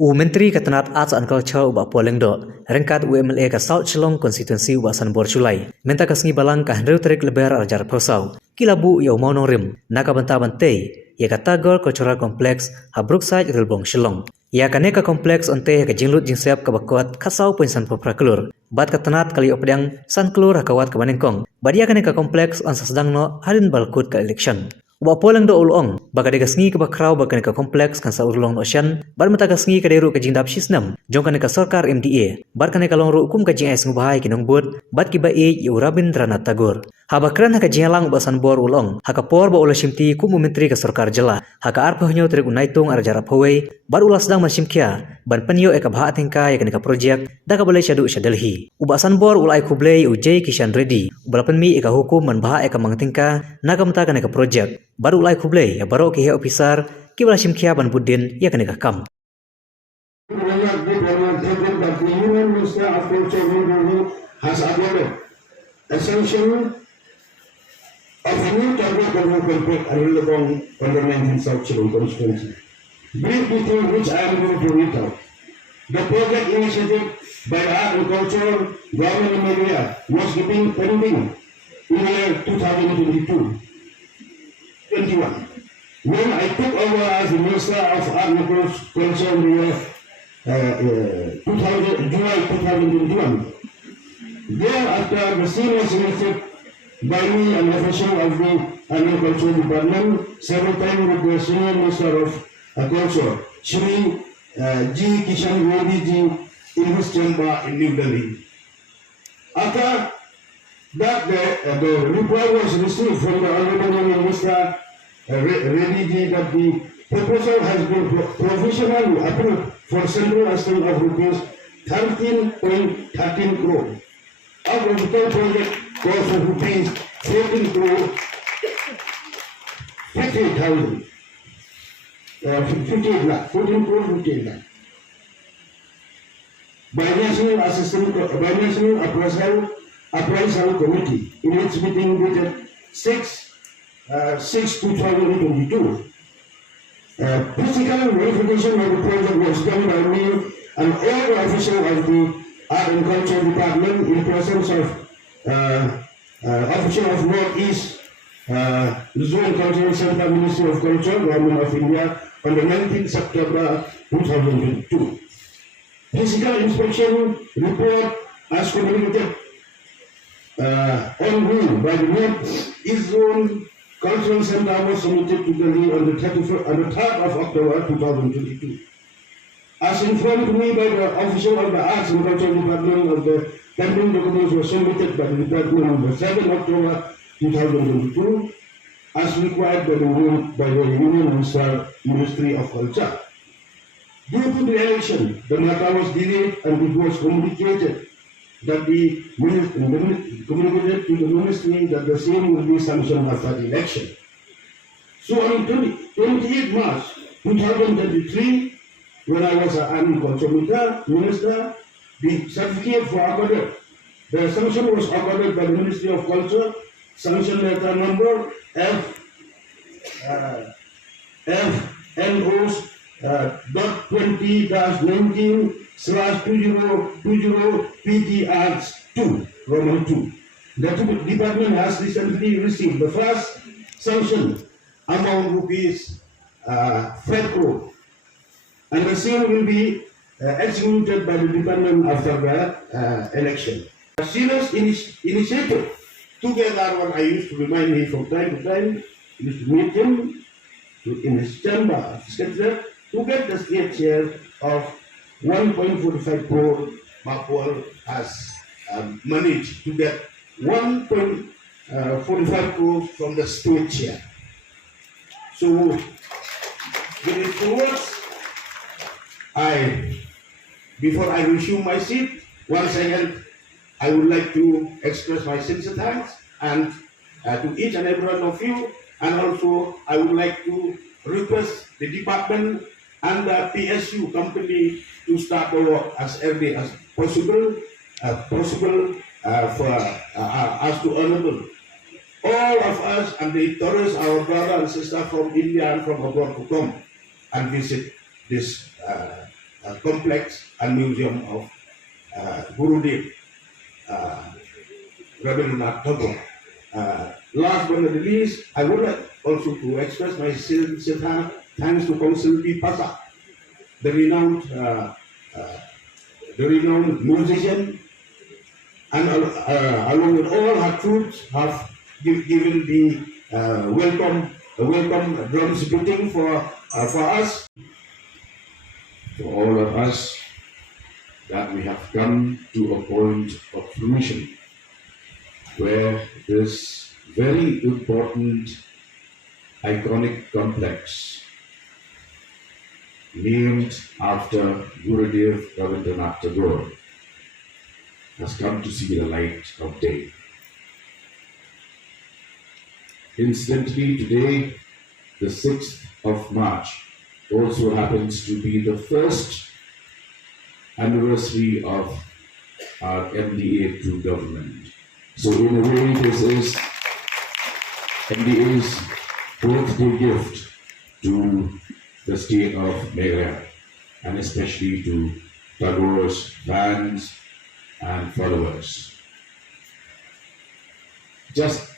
Myntri ketenat Arts and Culture ubak Polengdo, rengkat MLA ke South Shillong Constituency ubak Sanbor Chulai. Minta kasngi balang ka hendru terik lebar ajar posau. Kilabu yau mawnongrim, naka banta bante, ya kata Gor Cultural Complex ha Brookside Rilbong Shillong. Ya kaneka kompleks onte ke jinglut jingsep ke bakot kasau pensan poprakelur. Bat ketenat kali opdang san kelur hakawat ke Manengkong. Badia kaneka kompleks on sedang no harin balkut ke election. Ubak poleng do ulong, baka degasngi ke bakrau baka neka kompleks kan sa urlong ocean, bar mata gasngi ke deru ke jingdap snem, jong kaneka sorkar MDA, bar kaneka long kum ke jing es ngubahai kinong bud, bat kiba Urabin Ranat Tagore. Habakran haka jingalang basan bor ulong, haka por ba ula shimti kum Myntri ke sorkar jela, haka arpa hunyo terik unaitung ar jarap hawai, bar ulas dang masimkia, ban penyo eka bha tingka ya kaneka projek, daka balai syadu syadelhi. Ubasan bor ulai kublei ujai kishan ready, ubalapan mi eka hukum man bha eka mangtingka, nakamta kaneka projek. Baru ulai kublai ya baru ke officer kibala simkia ban budin ya kaneka kam. Has awarded a sanction of a new target government contract available on the 19th South Shillong constituency. Brief detail which I am going to read out. The project initiated by the agricultural government in MDA was keeping pending in the year 2022-21. When I took over as the Minister of Agriculture in the year July 2021. Thereafter, the same was initiated by me and official of the Agriculture Department, several times with the Senior Minister of Agriculture, Shri G. Kishan Reddy Ji, in his chamber in New Delhi. After that, the reply was received from the Honorable Minister Reddy Ji that the proposal has been provisionally approved for central estimate of rupees 13.13 crore. Out of the total project cost of rupees 14 crore 58,000. 58 lakh, 14 crore 58 lakh. By National Appraisal Committee in its meeting dated 6/2022. Physical verification of the project was done by me and all the officials of the Agriculture Department in presence of official of Northeast Zone Cultural Center, Ministry of Culture, Government of India on the 19th September 2022. Physical inspection report as communicated on rule by the Northeast Zone Cultural Center was submitted to Delhi on the 3rd of October 2022. As informed to me by the official of the Arts and Culture Department of the pending documents were submitted by the department on the 7th October 2022 as required by the Union Ministry of Culture. Due to the election, the matter was delayed and it was communicated that communicated to the ministry that the same will be sanctioned after the election. So on 28 March 2023, when I was an agriculture minister, the certificate for awarded, the sanction was awarded by the Ministry of Culture, sanction letter number F/N/20-19/2020 Roman 2. The department has recently received the first sanction amount rupees 5 crore. And the same will be executed by the department after the election. A serious initiative. Together, what I used to remind him from time to time, used to meet him in his chamber to get the state share of 1.45 crore. Mapol has managed to get 1.45 crore from the state share. So, going forward, before I resume my seat, once again, I would like to express my sincere thanks and to each and every one of you, and also I would like to request the department and the PSU company to start the work as early as possible, for us to enable all of us and the tourists, our brother and sister from India and from abroad to come and visit this complex and museum of Gurudev Rabindranath Tagore. Last but not least, I would like also to express my sincere thanks to Council P. Pasa, the renowned musician, and along with all her troops, have given the welcome drums beating for us. For all of us, that we have come to a point of fruition where this very important iconic complex named after Gurudev Rabindranath Tagore has come to see the light of day. Incidentally, today, the 6th of March, also happens to be the first anniversary of our MDA to government. So in a way, this is MDA's birthday gift to the state of Meghalaya, and especially to Tagore's fans and followers. Just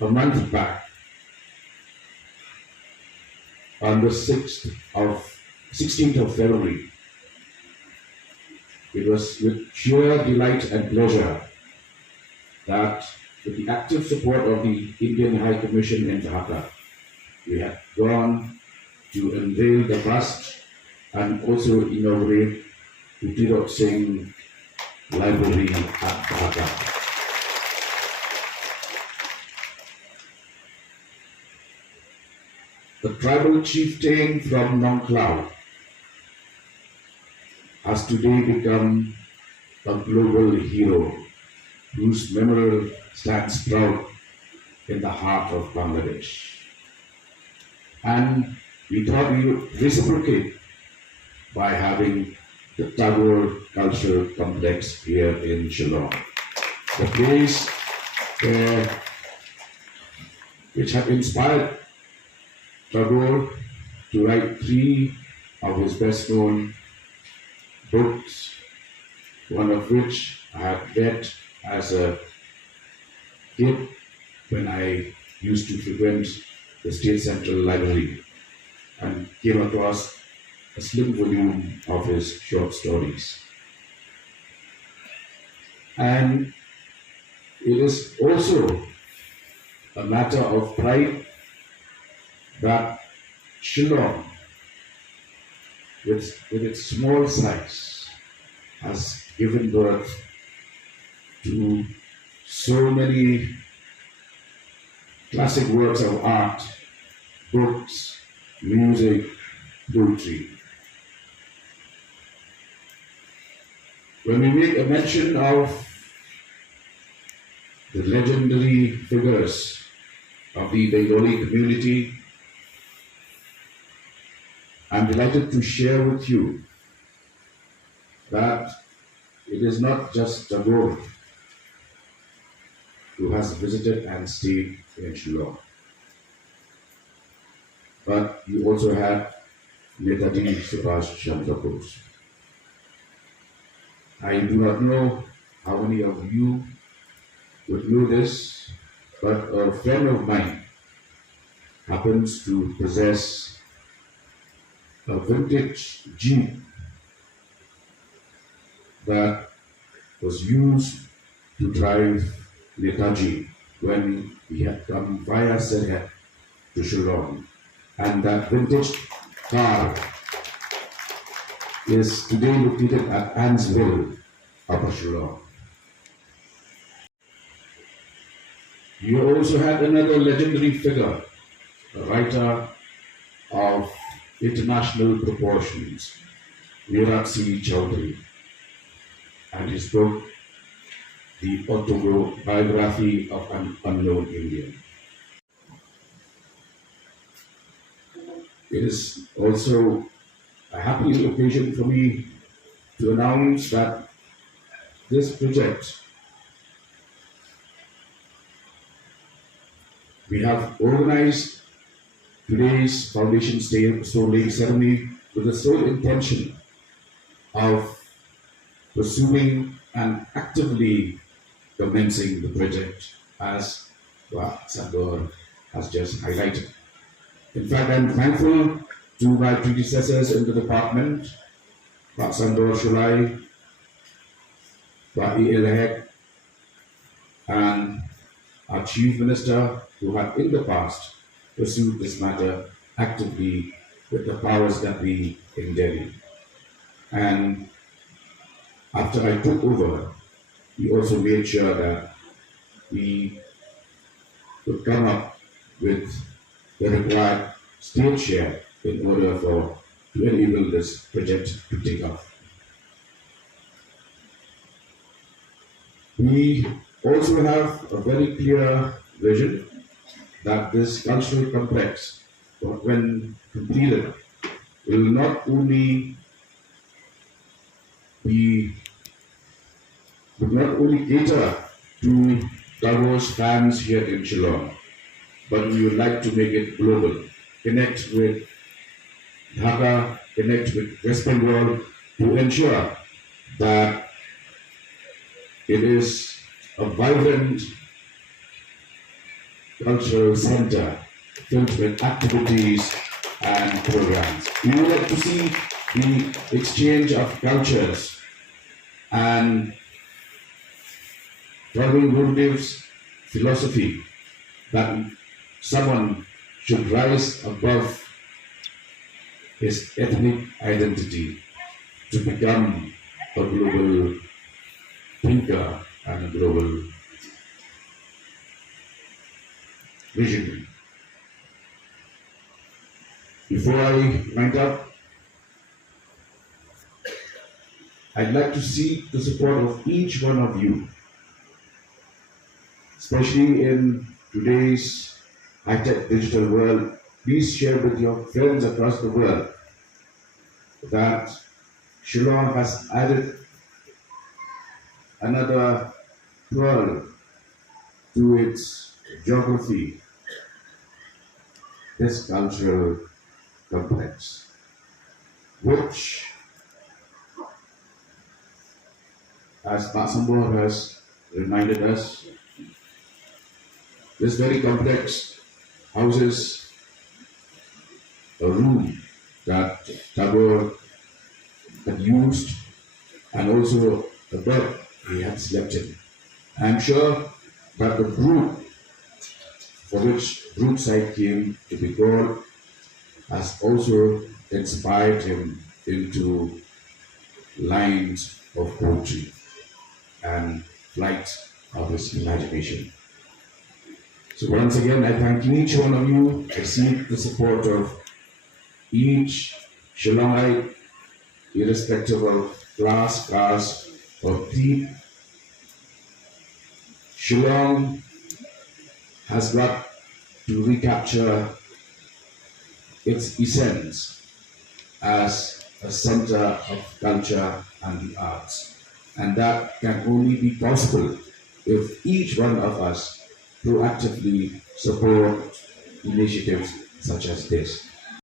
a month back, on the 16th of February, it was with sheer delight and pleasure that, with the active support of the Indian High Commission in Dhaka, we had gone to unveil the bust and also inaugurate the Tirok Singh Library at Dhaka. The tribal chieftain from Nongklau has today become a global hero whose memorial stands proud in the heart of Bangladesh. And we thought we would reciprocate by having the Tagore Cultural Complex here in Shillong, the place which had inspired Tagore to write 3 of his best-known books, one of which I had read as a kid when I used to frequent the State Central Library and came across a slim volume of his short stories. And it is also a matter of pride that Shillong, with its small size, has given birth to so many classic works of art, books, music, poetry. When we make a mention of the legendary figures of the Bengali community, I'm delighted to share with you that it is not just Tagore who has visited and stayed in Shillong, but you also had Netaji Subhash Chandra Bose. I do not know how many of you would know this, but a friend of mine happens to possess a vintage Jeep that was used to drive Netaji when he had come via Sirhat to Shillong. And that vintage car is today located at Ansville, Upper Shillong. You also had another legendary figure, a writer of international proportions, Virat Singh Chowdhury, and his book, The Autobiography of an Unknown Indian. It is also a happy occasion for me to announce that this project, we have organized today's foundation stone laying ceremony with the sole intention of pursuing and actively commencing the project as Sandor has just highlighted. In fact, I'm thankful to my predecessors in the department, Pak Sandor Shulai, Pak Elehek, and our Chief Minister, who had in the past pursued this matter actively with the powers that be in Delhi. And after I took over, we also made sure that we could come up with the required state share in order to enable this project to take off. We also have a very clear vision that this cultural complex, when completed, will not only cater to diverse fans here in Shillong, but we would like to make it global, connect with Dhaka, connect with West Bengal, to ensure that it is a vibrant cultural center filled with activities and programs. We would like to see the exchange of cultures and Tribal Gurudev's philosophy that someone should rise above his ethnic identity to become a global thinker and a global visionary. Before I wind up, I'd like to seek the support of each one of you, especially in today's high-tech digital world. Please share with your friends across the world that Shillong has added another pearl to its geography, this cultural complex, which, as Pak Sambor has reminded us, this very complex houses a room that Tagore had used and also a bed he had slept in. I am sure that the group for which Brookside came to be called has also inspired him into lines of poetry and flights of his imagination. So once again, I thank each one of you. I seek the support of each Shillongite, irrespective of class, caste, or creed. Shillong has got to recapture its essence as a center of culture and the arts. And that can only be possible if each one of us proactively support initiatives such as this.